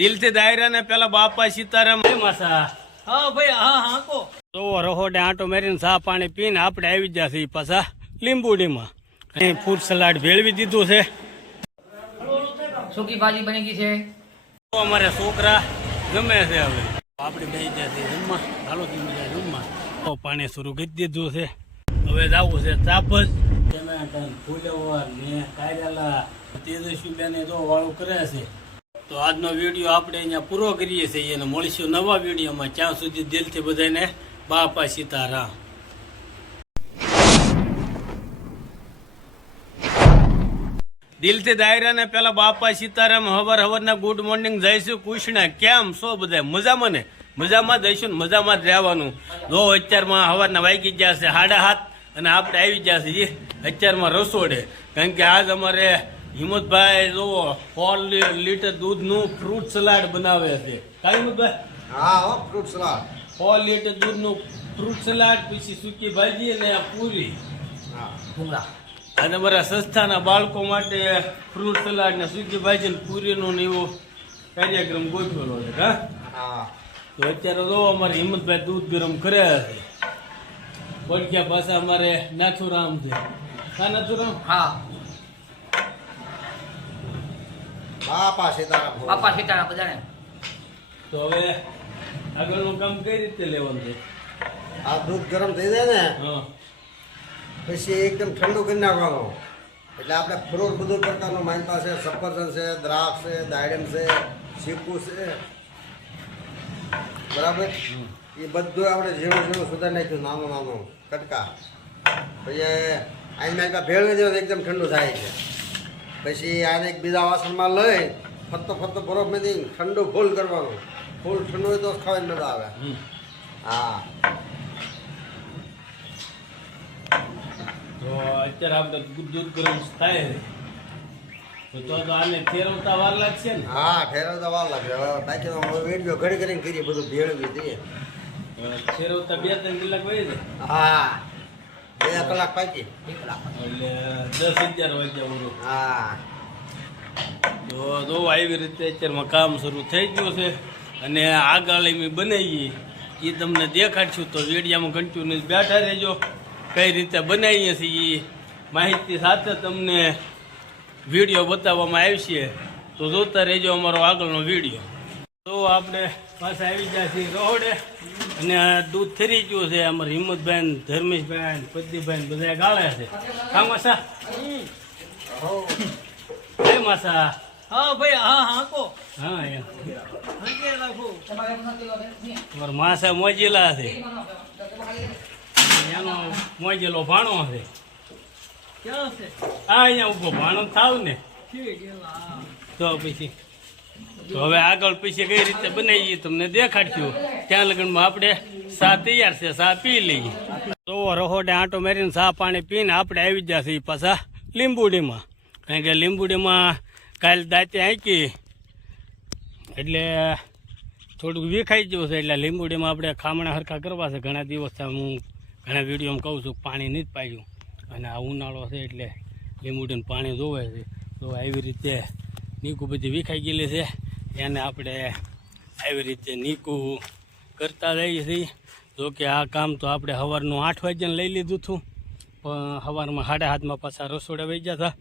દિલથી દાયરા ને પેલા બાપા સીતારામ માસા હા ભાઈ હા હા તો રહોડે આંટો મારીને સા પાણી પીને આપણે આવી ગયા છીએ પાછા લીંબુડીમાં. અહીં ફૂડ સલાડ ભેળવી દીધું છે. સૂકી ભાજી બની ગઈ છે. તો અમારે છોકરા ગમે છે હવે. આપણે બે ગયા છે જમવા. થી બધા જમવા. તો પાણી શરૂ કરી દીધું છે. હવે જવું છે તાપજ ફૂલેવર ને કાયરેલા તેજસ્વી બેને જો વાળું કરે છે. તો આજનો વીડિયો આપણે અહીંયા પૂરો કરીએ છીએ અને મળીશું નવા વિડીયોમાં. ત્યાં સુધી દિલથી બધાને બાપા સીતારામ. દિલથી દાયરા ને પેલા બાપા સીતારામ હવાર હવારના ગુડ મોર્નિંગ જઈશું. કૃષ્ણ, કેમ છો બધા મજામાં ને? મજામાં જઈશું ને? મજામાં જ રહેવાનું. જો અત્યારમાં હવારના વાગી ગયા છે સાડા હાથ અને આપણે આવી ગયા છીએ અત્યારમાં રસોડે. કારણ કે આજ અમારે હિંમતભાઈ જુઓ ફોર લીટર દૂધનું ફ્રૂટ સલાડ બનાવે છે. કાંઈ હિંમતભાઈ? હા હો ફ્રૂટ સલાડ ફોર લીટર દૂધનું ફ્રૂટ સલાડ પછી સૂકી ભાજી અને પૂરી. ભૂંગળા. અને મારા સંસ્થાના બાળકો માટે ફ્રૂટ સલાડ ને સૂકી ભાજી ને પૂરીનો ને એવો કાર્યક્રમ ગોઠવેલો છે હા? હા. તો અત્યારે જો અમારે હિંમતભાઈ દૂધ ગરમ કરે છે. પડખ્યા પાછા અમારે નાથુરામ છે. હા નાથુરામ? હા. બાપા સીતારામ બાપા સીતારામ બધાને. તો હવે આગળનું કામ કઈ રીતે લેવાનું છે? આ દૂધ ગરમ થઈ જાય ને હા. પછી એકદમ ઠંડુ કરી નાખવાનું. એટલે આપણે ફ્રૂટ બધું પ્રકારનું માનતા છે સફરજન છે દ્રાક્ષ છે દાડમ છે ચીકુ છે. બરાબર? એ બધું આપણે ઝીણું ઝીણું સુધારી નાખ્યું નાનું નાનું કટકા. પછી અહીં મારી ભેળવી દેવાનું એકદમ ઠંડુ થાય છે. પછી આને એક બીજા વાસણમાં લઈ ફરતો ફરતો બરફ મેથી ઠંડુ ફૂલ કરવાનું. ફૂલ ઠંડુ હોય તો ખાવાની મજા આવે. હા. તો અત્યારે આપણે દૂધ ગરમ થાય. તો તો આને ફેરવતા વાર લાગશે ને? હા ઠેરવતા વાર લાગે. બાકી વીડિયો ઘડી કરીને કરીએ બધું ભેળવી દઈએ. ફેરવતા બે ત્રણ કલાક વહી જાય. હા. બે કલાક પાકી એટલે દસ અગિયાર વાગ્યા બધું હા. તો જો આવી રીતે અત્યારમાં કામ શરૂ થઈ ગયું છે અને આગળ અમે બનાવીએ એ તમને દેખાડશું. તો વેડિયામાં કન્ટિન્યુઅસ બેઠા રહેજો. કઈ રીતે બનાવીએ છીએ એ માહિતી સાથે તમને વીડિયો બતાવવામાં આવશે. તો જોતા રહેજો અમારો આગળનો વીડિયો. તો આપણે પાછા આવી ગયા છીએ રોડે અને દૂધ થરી ગયું છે અમારે હિંમતભાઈ ધર્મેશભાઈ પ્રદીપભાઈ બધા ગાળે છે. હા માસા? હે માસા? હા ભાઈ હા હા હા હંકે તમારા માસા મોજેલા છે. એનો મોજેલો ભાણો છે. ક્યાં છે? આ અહીંયા ઊભો ભાણો થાવ ને. હા. તો પછી તો હવે આગળ પછી કઈ રીતે બનાવીએ તમને દેખાડશું ત્યાં લગનમાં આપણે સા તૈયાર છે, સા પી લઈએ. તો રહોડે આંટો મારીને સા પાણી પીને આપણે આવી છીએ પાછા લીંબુડીમાં. કારણ કે લીંબુડીમાં કાલ દાંતે આંકી એટલે થોડુંક વિખાઈ ગયું છે, એટલે લીંબુડીમાં આપણે ખામણા હરખા કરવા છે. ઘણા દિવસથી હું ઘણા વિડીયોમાં કહું છું પાણી નથી પાડ્યું. અને આ ઉનાળો છે એટલે લીંબુડીને પાણી જોવે છે. તો આવી રીતે નીકું બધી વિખાઈ ગયેલી છે. એને આપણે આવી રીતે નીકું કરતા રહીએ છીએ જોકે આ કામ તો આપણે સવારનું આઠ વાગ્યાને લઈ લીધું હતું. પણ સવારમાં સાડા હાથમાં પાછા રસોડે વહી ગયા હતા.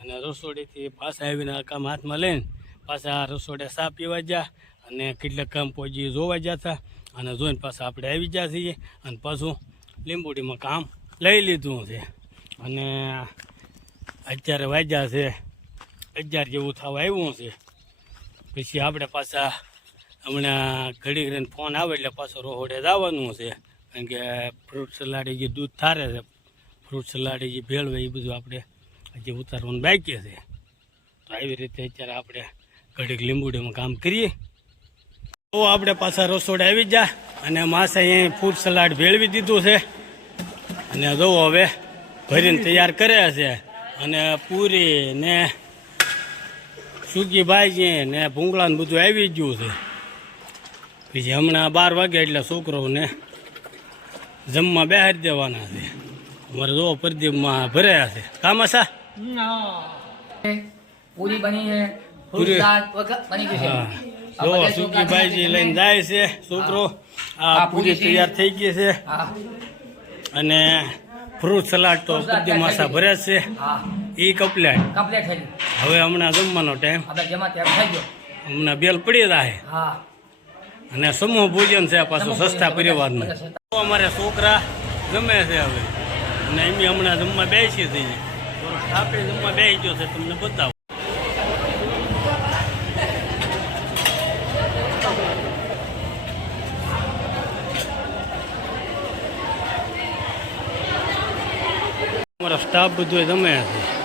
અને રસોડેથી પાછા આવીને આ કામ હાથમાં લઈને પાછા રસોડે સા પીવા ગયા અને કેટલાક કામ પહોંચી જોવા ગયા હતા. અને જોઈને પાછા આપણે આવી ગયા છીએ અને પાછું લીંબુડીમાં કામ લઈ લીધું છે. અને અત્યારે વાગ્યા છે અગિયાર જેવું થવા આવ્યું છે. પછી આપણે પાછા હમણાં ઘડી ઘડીને ફોન આવે એટલે પાછો રોહોડે જવાનું છે. કારણ કે ફ્રૂટ સલાડી જે દૂધ થારે છે ફ્રૂટ સલાડી જે ભેળવે એ બધું આપણે હજી ઉતારવાનું બાકી છે. તો આવી રીતે અત્યારે આપણે ઘડીક લીંબુડીમાં કામ કરીએ. તો આપણે પાછા રસોડે આવી જા અને માસે અહીં ફ્રૂટ સલાડ ભેળવી દીધું છે. અને જોવો હવે ભરીને તૈયાર કર્યા છે. અને પૂરી ને સૂકી છે ને ભૂંગળા ને બધું આવી જ ગયું છે. પછી હમણાં બાર વાગે એટલે છોકરોને જમવા બેહારી દેવાના છે. અમારે જો પ્રદીપમાં ભર્યા છે. પૂરી બની છે. પૂરી. બની છે. જો લઈને જાય. છે છોકરો આ પૂરી તૈયાર થઈ ગઈ છે. અને ફ્રૂટ સલાડ તો ફ્રૂટ માસા ભરે છે. એ કપલેટ કમ્પ્લીટ થઈ હવે હમણાં જમવાનો ટાઈમ આપણે જમા ત્યાં થઈ ગયો. હમણાં બેલ પડી રહે હા. અને સમૂહ ભોજન છે પાછું સસ્તા પરિવારનું. અમારે છોકરા ગમે છે હવે. અને એમ હમણાં જમવા બેસી થઈ આપણે જમવા બેસી ગયો છે તમને બતાવો. અમારા સ્ટાફ બધો જમે છે.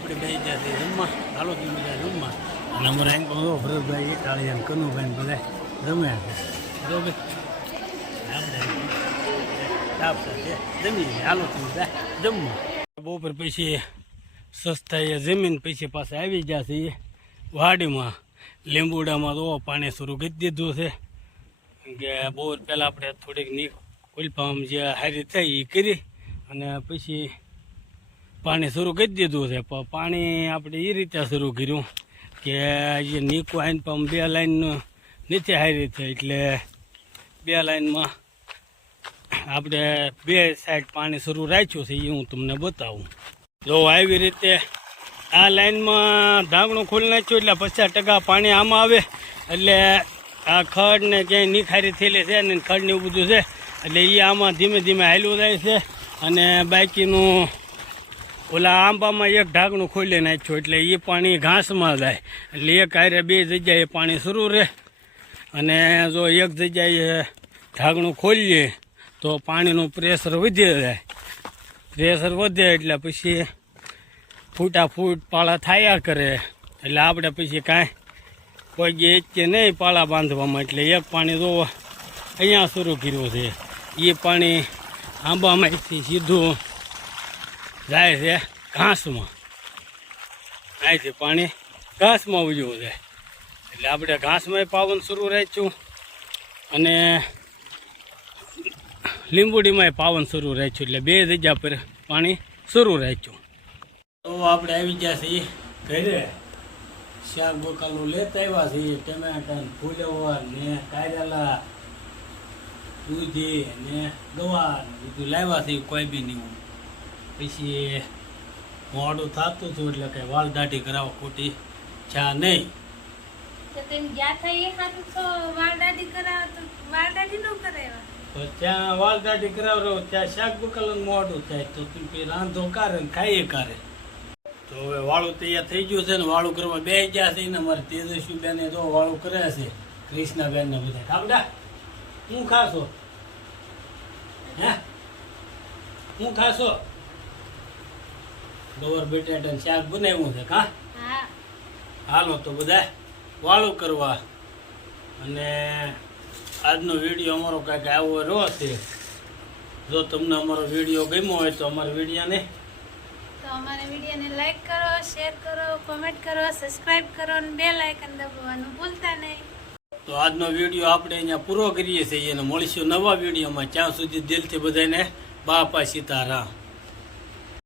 આપણે બે જશે જમવા ચાલો તમે બધા રમવા. અને અમારે એમ કહો ભરતભાઈ ટાળિયા કનુભાઈ ને બધા જમ્યા છે. બરોબર આપણે. હાલો તમે બધા જમવા બપોર પછી સસ્તા એ જમીન પછી પાસે આવી જશે એ વાડીમાં લીંબુડામાં તો પાણી શરૂ કરી દીધું છે. કે બહુ પહેલાં આપણે થોડીક નીક કુલપામ જે હારી થઈ એ કરી. અને પછી પાણી શરૂ કરી દીધું છે. પણ પાણી આપણે એ રીતે શરૂ કર્યું કે જે નીકો આવીને પણ બે લાઈન નીચે હારી થઈ એટલે બે લાઈનમાં આપણે બે સાઈડ પાણી શરૂ રાખ્યું છે. એ હું તમને બતાવું. જો આવી રીતે આ લાઈનમાં ઢાંકણું ખોલી નાખ્યું એટલે પચાસ ટકા પાણી આમાં આવે. એટલે આ ખડ ને ક્યાંય નિખારી થયેલી છે ને ખડ ને એવું બધું છે. એટલે એ આમાં ધીમે ધીમે હાલ્યું જાય છે. અને બાકીનું ઓલા આંબામાં એક ઢાંકણું ખોલી નાખ્યું એટલે એ પાણી ઘાસમાં જાય. એટલે એક આરે બે જગ્યાએ પાણી શરૂ રહે અને જો એક જગ્યાએ ઢાંકણું ખોલીએ તો પાણીનું પ્રેશર વધી જાય. પ્રેશર વધે એટલે પછી ફૂટાફૂટ પાળા થયા કરે. એટલે આપણે પછી કાંઈ કોઈ જે કે નહીં પાળા બાંધવામાં. એટલે એક પાણી જો અહીંયા શરૂ કર્યું છે. એ પાણી આંબામાંથી સીધું જાય છે ઘાસમાં. અહીંથી પાણી ઘાસમાં ઉજવું છે. એટલે આપણે ઘાસમાં પાવન શરૂ રાખ્યું અને લીંબુડીમાં પાવન શરૂ રાખ્યું. એટલે બે જગ્યા પર પાણી શરૂ રાખ્યું. તો આપણે આવી ગયા છીએ ઘરે. શાક બકાલું લેતા આવ્યા છીએ. ટમેટા ફૂલવર ને કારેલા, દૂધી ને ગવાર ને બધું લાવ્યા છીએ કોઈ બી નહીં પછી મોડું થતું હતું એટલે કઈ વાળ દાઢી કરાવો ખોટી. ચા નહીં. તો તેમ ગયા હતા એ હારું તો વાળ દાઢી કરાવો તો તો ત્યાં ત્યાં શાક બકાલું મોડું થાય તો તું રાંધો કારે ખાઈએ કારે. તો હવે વાળું તૈયાર થઈ ગયું છે ને વાળું કરવા બે ગયા છે ને અમારે તેજસ્વી બેને જો વાળું કરે છે કૃષ્ણાબેન ને બધા. કામડા હું ખાશો? હે? હું ખાશો? ગવર બટેટા શાક બનાવ્યું છે કા? હાલો તો બધા વાળું કરવા. અને આજનો વીડિયો અમારો કાંઈક આવો રહ્યો છે. જો તમને અમારો વીડિયો ગમ્યો હોય તો અમારા વિડીયાને તો અમારા વિડીયોને લાઈક કરો શેર કરો કોમેન્ટ કરો સબસ્ક્રાઇબ કરો અને દબાવવાનું ભૂલતા નહીં. તો આજનો વીડિયો આપણે અહીંયા પૂરો કરીએ છીએ અને મળીશું નવા વિડીયોમાં. ત્યાં સુધી દિલથી બધાને બાપા સીતારામ.